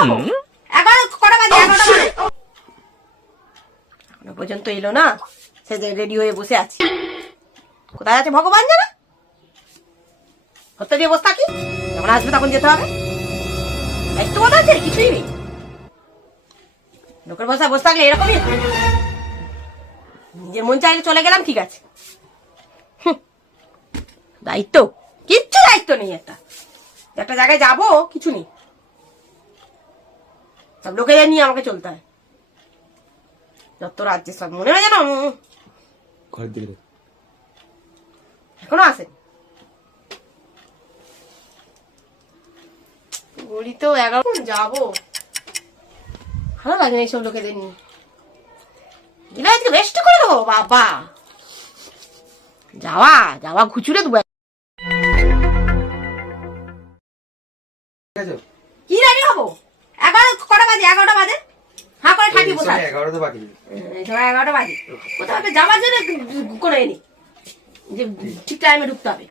হবো? 11 কটা বাজে? 11টা বাজে এখনো পর্যন্ত এলো না। সে রেডি হয়ে বসে আছে, কোথায় আছে ভগবান জানে। হতে দিয়ে বসে থাকি, যখন আসবে তখন যেতে হবে। দায়িত্ব বোধ আছে কিছুই নেই। লোকের বসায় বসে থাকলে এরকমই হয়। নিজের মন চাইলে চলে গেলাম, ঠিক আছে। দায়িত্ব কিচ্ছু দায়িত্ব নেই। একটা জায়গায় যাবো, কিছু নেই। সব লোকেদের নিয়ে আমাকে চলতে হয়। যত রাজ্যে সব মনে হয় যেন ঘরের দিকে এখনো আসেন। বলি তো 11 যাবো, ভালো লাগে না এইসব লোকেদের নিয়ে। দিলে আজকে রেস্ট করে দেবো বাবা। যাওয়া যাওয়া খুচুরে দেবো। কি রেডি হবো? 11 কটা বাজে? 11টা বাজে। হ্যাঁ করে থাকি কোথায়? 11টা বাকি। 11টা বাজে। কোথাও একটা যাওয়ার জন্য কোনো এ নেই যে ঠিক টাইমে ঢুকতে হবে।